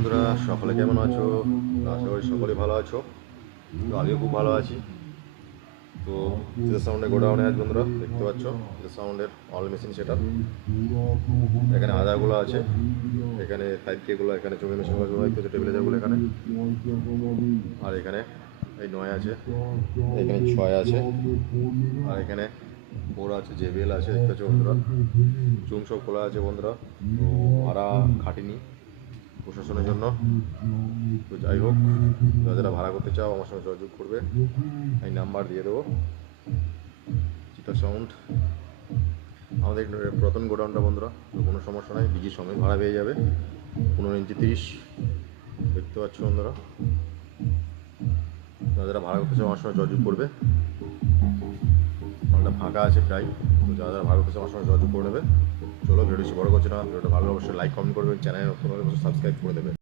বন্ধুরা, সকলে কেমন আছো? আশা করি সকলে ভালো আছো। তো আমিও খুব ভালো আছি। তো চিতা সাউন্ডের গোডাউনে আজ বন্ধুরা দেখতে পাচ্ছ চিতা সাউন্ডের অল মেশিন সেট আপ। এখানে আদারগুলো আছে, এখানে 5K-গুলো, এখানে চোখের মেশিনগুলো দেখতে হচ্ছে, টেবিলাইজারগুলো এখানে, আর এখানে এই 9 আছে, এখানে 6 আছে, আর এখানে 4 আছে, JBL আছে দেখতে পাচ্ছ বন্ধুরা। চুম সব খোলা আছে বন্ধুরা। তো ভাড়া খাটিনি প্রশাসনের জন্য। তো যাই হোক, যারা ভাড়া করতে চাও আমার সঙ্গে যোগাযোগ করবে, আমি নাম্বার দিয়ে দেবো। চিতা সাউন্ড আমাদের পুরাতন গোডাউনটা বন্ধুরা, তো কোনো সমস্যা নাই, ডিজির সঙ্গে ভাড়া পেয়ে যাবে। 15 ইঞ্চি 30 দেখতে পাচ্ছ বন্ধুরা। যারা ভাড়া করতে চাও আমার সঙ্গে যোগাযোগ করবে। মালটা ফাঁকা আছে প্রায়, তো যারা ভাড়া করতে চাও আমার সঙ্গে যোগাযোগ করে নেবে। চলো, ভিডিওটি বড় করছে না, ভিডিওটা ভালো অবশ্যই লাইক কমেন্ট করবে, চ্যানেল নতুন হলে সাবস্ক্রাইব করে দেবে।